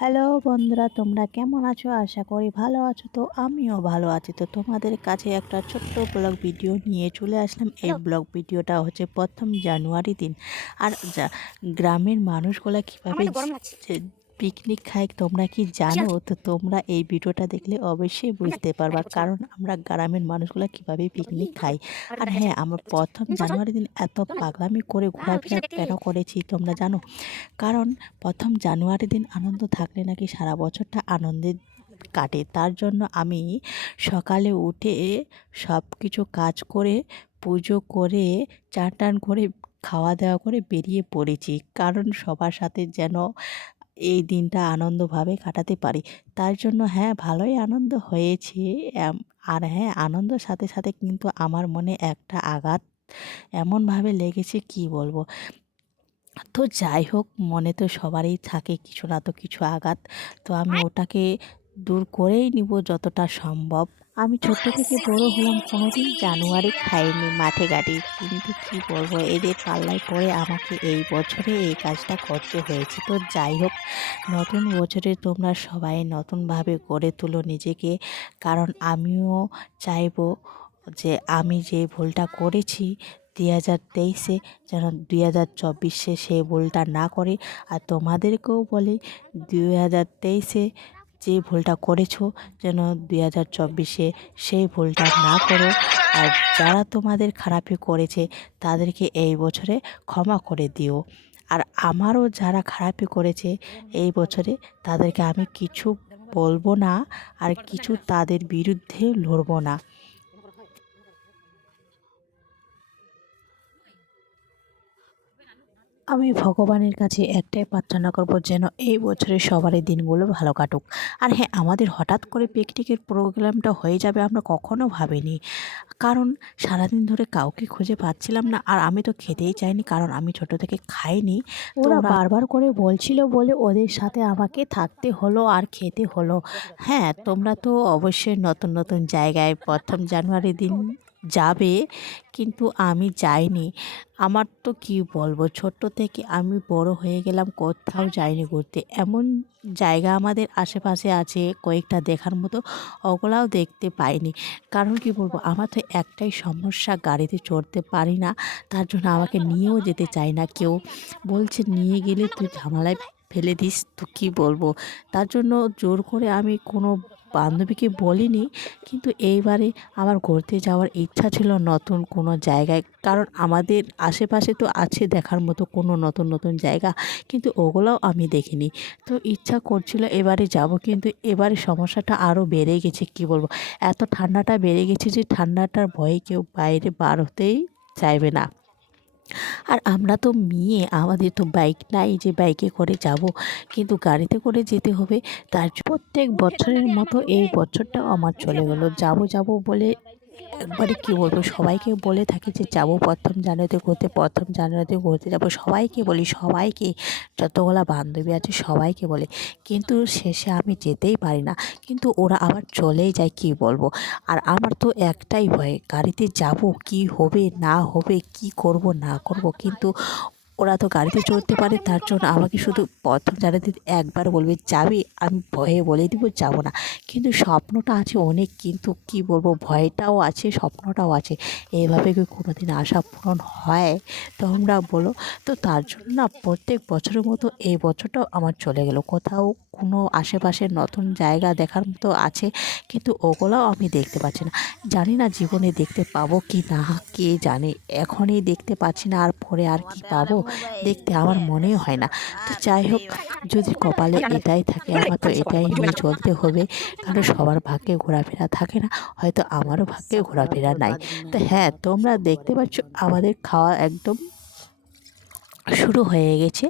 Hello বন্ধুরা তোমরা কেমন আছো? আশা করি ভালো আছো। তো আমিও ভালো আছি। তো তোমাদের কাছে একটা ছোট্ট ব্লগ ভিডিও নিয়ে চলে আসলাম। এই ব্লগ ভিডিওটা হচ্ছে প্রথম জানুয়ারি দিন। আর যা- গ্রামের মানুষগুলা কীভাবে পিকনিক খাই তোমরা কি জানো? তো তোমরা এই ভিডিওটা দেখলে অবশ্যই বুঝতে পারবা। কারণ আমরা গ্রামের মানুষগুলো কীভাবে পিকনিক খাই? আর হ্যাঁ আমরা প্রথম জানুয়ারি দিন এত পাগলামি করে ঘোরাফেরা কেন করেছি তোমরা জানো? কারণ প্রথম জানুয়ারি দিন আনন্দ থাকলে নাকি সারা বছরটা আনন্দের কাটে। তার জন্য আমি সকালে উঠে সব কিছু কাজ করে পুজো করে চান টান করে খাওয়া দাওয়া করে বেরিয়ে পড়েছি। কারণ সবার সাথে যেন এই দিনটা আনন্দভাবে কাটাতে পারি। তার জন্য হ্যাঁ ভালোই আনন্দ হয়েছে। আর হ্যাঁ আনন্দর সাথে সাথে কিন্তু আমার মনে একটা আঘাত এমনভাবে লেগেছে কি বলব? তো যাই হোক মনে তো সবারই থাকে কিছু না তো কিছু আঘাত। তো আমি ওটাকে দূর করেই নিব যতটা সম্ভব। আমি ছোট্ট থেকে বড় হলাম, কোনোদিন জানুয়ারি খাইনি মাঠে গাড়ি। কিন্তু কি বলব, এদের পাল্লায় পড়ে আমাকে এই বছরে এই কাজটা করতে হয়েছে। তো যাই হোক, নতুন বছরে তোমরা সবাই নতুনভাবে গড়ে তুলো নিজেকে। কারণ আমিও চাইব যে আমি যে ভুলটা করেছি দুই হাজার তেইশে, যেন দুই হাজার চব্বিশে সেই ভুলটা না করে। আর তোমাদেরকেও বলি, দুই হাজার তেইশে যে ভুলটা করেছ, যেন দুই হাজার চব্বিশে সেই ভুলটা না করো। আর যারা তোমাদের খারাপি করেছে, তাদেরকে এই বছরে ক্ষমা করে দিও। আর আমারও যারা খারাপি করেছে, এই বছরে তাদেরকে আমি কিছু বলব না, আর কিছু তাদের বিরুদ্ধে লড়বো না। আমি ভগবানের কাছে একটাই প্রার্থনা করব যেন এই বছরের সবারই দিনগুলো ভালো কাটুক। আর হ্যাঁ আমাদের হঠাৎ করে পিকনিকের প্রোগ্রামটা হয়ে যাবে আমরা কখনো ভাবিনি। কারণ সারাদিন ধরে কাউকে খুঁজে পাচ্ছিলাম না আর আমি তো খেতেই চাইনি কারণ আমি ছোট থেকে খাইনি। ওরা বারবার করে বলছিল বলে ওদের সাথে আমাকে থাকতে হলো আর খেতে হলো। হ্যাঁ তোমরা তো অবশ্যই নতুন নতুন জায়গায় প্রথম জানুয়ারি দিন যাবে, কিন্তু আমি যাইনি। আমার তো কি বলব, ছোট্ট থেকে আমি বড় হয়ে গেলাম, কোথাও যাইনি ঘুরতে। এমন জায়গা আমাদের আশেপাশে আছে, কয়েকটা দেখার মতো, ওগুলাও দেখতে পাইনি। কারণ কি বলব, আমার তো একটাই সমস্যা, গাড়িতে চড়তে পারি না, তার জন্য আমাকে নিয়েও যেতে চায় না কেউ। বলছে, নিয়ে গেলে তুই ঝামেলায় ফেলে দিস, তো কী বলব? তার জন্য জোর করে আমি কোনো বান্ধবীকে বলিনি, কিন্তু এইবারে আমার ঘুরতে যাওয়ার ইচ্ছা ছিল নতুন কোনো জায়গায়। কারণ আমাদের আশেপাশে তো আছে দেখার মতো কোনো নতুন নতুন জায়গা, কিন্তু ওগুলোও আমি দেখিনি। তো ইচ্ছা করছিল এবারে যাব, কিন্তু এবারে সমস্যাটা আরও বেড়ে গেছে, কি বলব? এত ঠান্ডাটা বেড়ে গেছে যে ঠান্ডাটার ভয়ে কেউ বাইরে বার হতেই চাইবে না। আর আমরা তো মেয়ে, আমাদের তো বাইক নাই যে বাইকে করে যাব। কিন্তু গাড়িতে করে যেতে হবে। তার প্রত্যেক বছরের মতো এই বছরটাও আমার চলে গেলো। যাব যাব বলে একবারে কী বলব, সবাইকে বলে থাকি যে যাব প্রথম জানুয়ারিতে ঘুরতে, প্রথম জানুয়ারিতে ঘুরতে যাব, সবাইকে বলি, সবাইকে, যতগুলা বান্ধবী আছে সবাইকে বলে। কিন্তু শেষে আমি যেতেই পারি না, কিন্তু ওরা আবার চলেই যায়, কী বলব? আর আমার তো একটাই ভয়, গাড়িতে যাব কি হবে, না হবে, কি করব, না করব, কিন্তু ওরা তো গাড়িতে চড়তে পারে, তার জন্য আমাকে শুধু প্রথম জানাতে একবার বলবে, যাবে? আমি ভয়ে বলে দিব, যাব না। কিন্তু স্বপ্নটা আছে অনেক, কিন্তু কি বলব, ভয়টাও আছে, স্বপ্নটাও আছে। এইভাবে কি কোনো দিন আশা পূরণ হয়? তো আমরা বলো। তো তার জন্য না প্রত্যেক বছরের মতো এই বছরটাও আমার চলে গেল। কোথাও কোনো আশেপাশে নতুন জায়গা দেখার মতো আছে, কিন্তু ওগুলোও আমি দেখতে পাচ্ছি না। জানি না জীবনে দেখতে পাবো কি না, কে জানে? এখনই দেখতে পাচ্ছি না, আর পরে আর কি পাবো? দেখতে আমার মনেই হয় না। তো যাই হোক, যদি কপালে এটাই থাকে, আমার তো এটাই নিয়ে চলতে হবে। কারণ সবার ভাগ্যে ঘোরাফেরা থাকে না, হয়তো আমারও ভাগ্যে ঘোরাফেরা নাই। তো হ্যাঁ তোমরা দেখতে পাচ্ছ, আমাদের খাওয়া একদম শুরু হয়ে গেছে।